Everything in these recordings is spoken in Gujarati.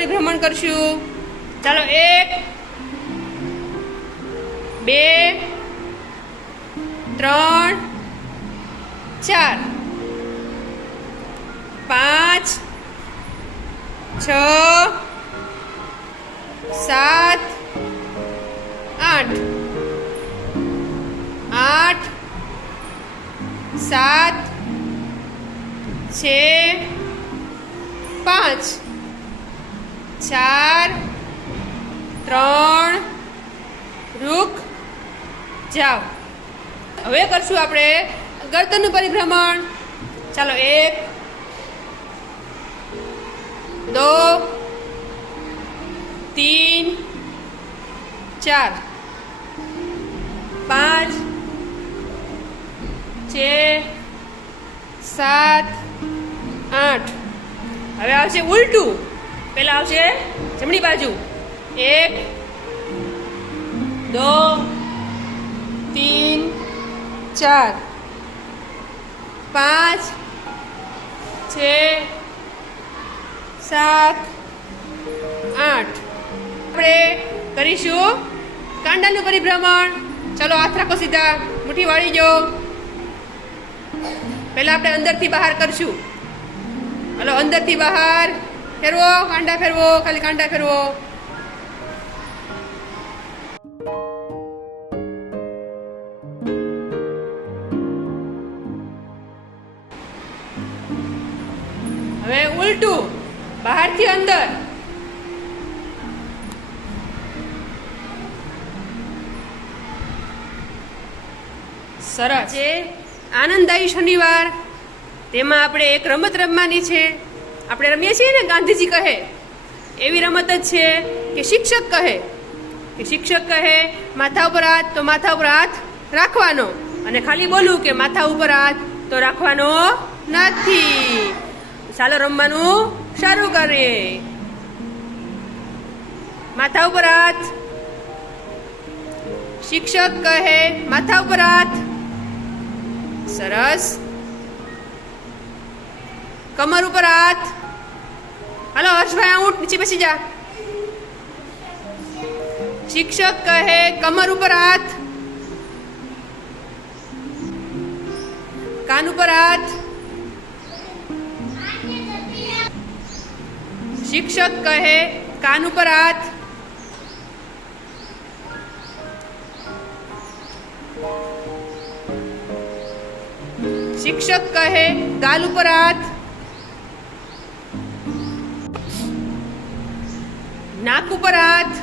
પરિભ્રમણ કરશું. ચાલો 1 2 3 4 5 6 7 8 8 7 6 5 4 3 રૂક જાઓ. હવે કરશું આપણે ગરદનનું પરિભ્રમણ. ચાલો 1 2 3 4 5 6 7 8. હવે આવશે ઉલટું. પહેલા આવશે જમણી બાજુ. 1 2 3 4 5 6 7 8. આપણે કરીશું કાંડાનું પરિભ્રમણ. ચલો હાથ રાખો સીધા, મુઠ્ઠી વાળી જો. પહેલા આપણે અંદરથી બહાર કરશું. હલો અંદરથી બહાર ફેરવો, કાંડા ફેરવો, ખાલી કાંડા ફેરવો. હવે ઉલટું, બહારથી અંદર. સરસ છે. આનંદદાયી શનિવાર. તેમાં આપણે એક રમત રમવાની છે. આપણે રમીએ છીએ ને ગાંધીજી કહે એવી રમત જ છે કે શિક્ષક કહે માથા ઉપર હાથ, તો માથા ઉપર હાથ રાખવાનો, અને ખાલી બોલવું કે માથા ઉપર હાથ તો રાખવાનો નથી. ચાલો રમવાનું શરૂ કરીએ. માથા ઉપર હાથ. શિક્ષક કહે માથા ઉપર હાથ. સરસ. કમર ઉપર હાથ. હાલો હર્ષભાઈ ઊંટ નીચે બેસી જા. શિક્ષક કહે કમર ઉપર હાથ. કાન ઉપર હાથ. શિક્ષક કહે કાન ઉપર હાથ. શિક્ષક કહે ગાલ ઉપર હાથ. નાક ઉપર હાથ.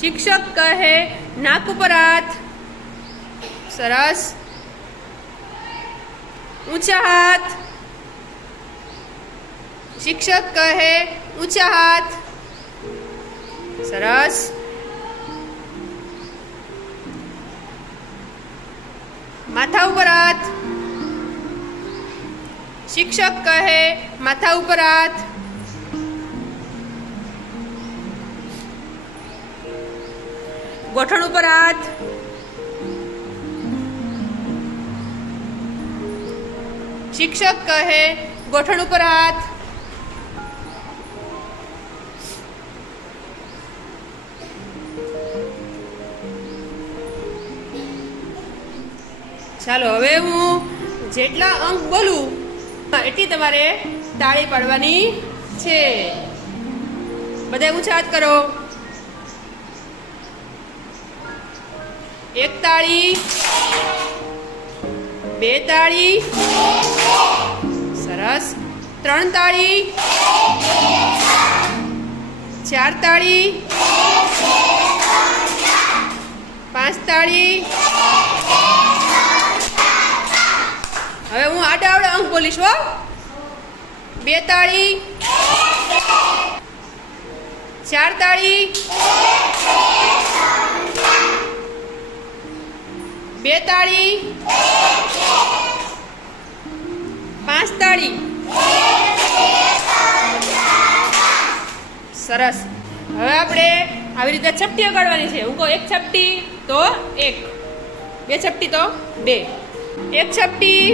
શિક્ષક કહે નાક ઉપર હાથ. સરસ. ઊંચા હાથ. શિક્ષક કહે ઊંચા હાથ. સરસ. માથા ઉપર હાથ. શિક્ષક કહે માથા ઉપર હાથ. ગોઠણ ઉપર હાથ. શિક્ષક કહે ગોઠણ ઉપર હાથ. ચાલો હવે હું જેટલા અંક બોલું એટલી તમારે તાળી પાડવાની છે. બધા ઊંચા હાથ કરો. 1 તાળી, 2 તાળી. સરસ. 3 તાળી. 4 તાળી. 5 તાળી. હવે હું આડા આવડે અંક બોલીશ હો. 2 તાળી. 4 તાળી. 2 તાળી. 5 તાળી. સરસ. હવે આપણે આવી રીતે ચપટી વગાડવાની છે. હું કહું 1 ચપટી તો 1, 2 ચપટી તો 2. 1 ચપટી,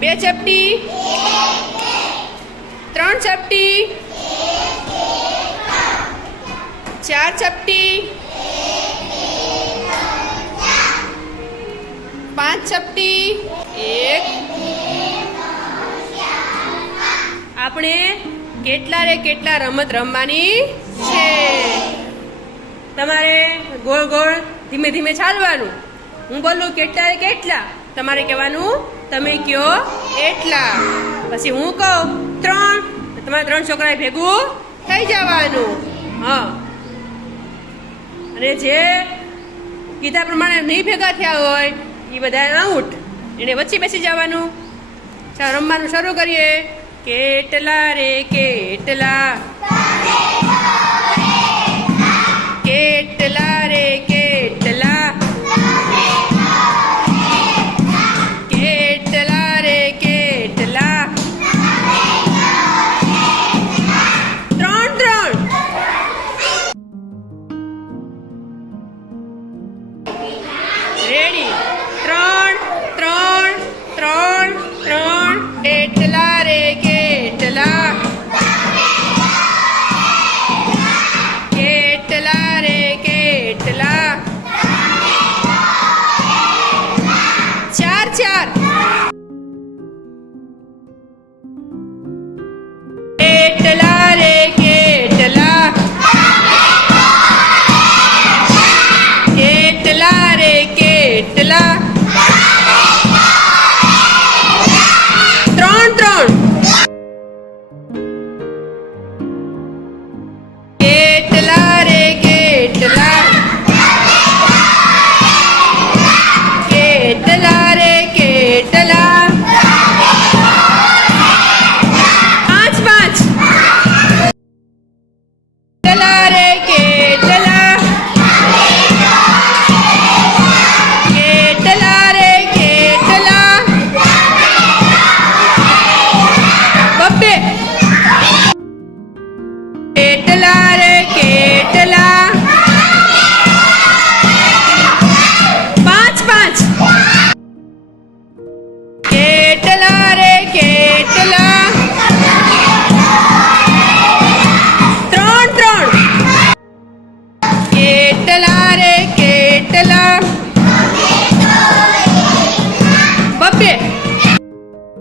2 ચપટી, 3 ચપટી, 4 ચપટી, 5 ચપટી, 1. આપણે કેટલા રે કેટલા રમત રમવાની છે. તમારે ગોળ ગોળ ધીમે ધીમે ચાલવાનું. હું બોલું કેટલા રે કેટલા, તમારે કહેવાનું તમે કયો એટલા. પછી હું કહું 3, તમારે 3 છોકરા ભેગું થઈ જવાનું. હા, અને જે કીધા પ્રમાણે નહીં ભેગા થયા હોય એ બધા આઉટ, એને વચ્ચે બેસી જવાનું. ચાલો રમવાનું શરૂ કરીએ. કેટલા રે કેટલા, કેટલા રે કેટલા, કેટલા રે કેટલા, 3 3. રેડી? 3 3 3 3. કેટલા રે કેટલા, કેટલા રે કેટલા, 4 4. કેટલા રે કેટલા, કેટલા રે કેટલા, 3 3. કેટલા રે કેટલા, કેટલા રે કેટલા, 5 5. કેટલા રે કેટલા, કેટલા રે કેટલા, 2. કેટલા રે કેટલા, 5 5. કેટલા રે કેટલા, 3 3. કેટલા રે કેટલા, 2.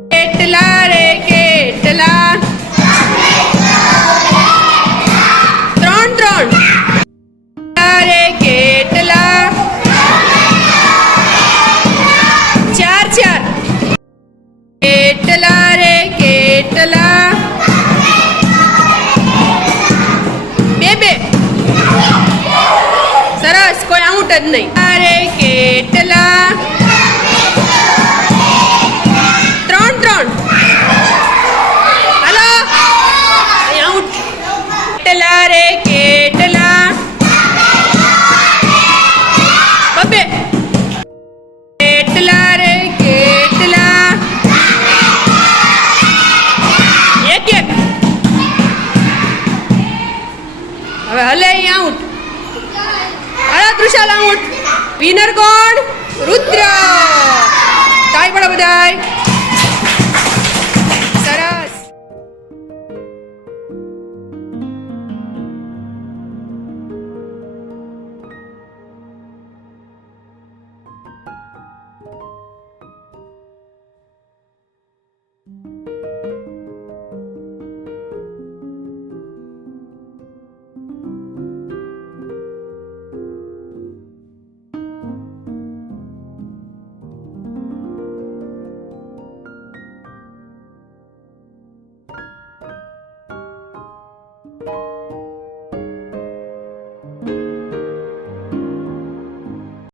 કેટલા રે કેટલા, 3 3. કેટલા રે કેટલા, 4 4. કેટલા રે કેટલા, 2 2. સરસ, કોઈ આઉટ જ નહીં. અરે કેટલા, 3 3. હાલો, આઉટ. કેટલા રે કેટલા, 2 કેટલા રે કેટલા, 1 1. હવે હલે આઉટ. હાલો ત્રિશાલ આઉટ. વિનર કોણ? રુદ્ર. તાળી પાડો બધાય. સરસ.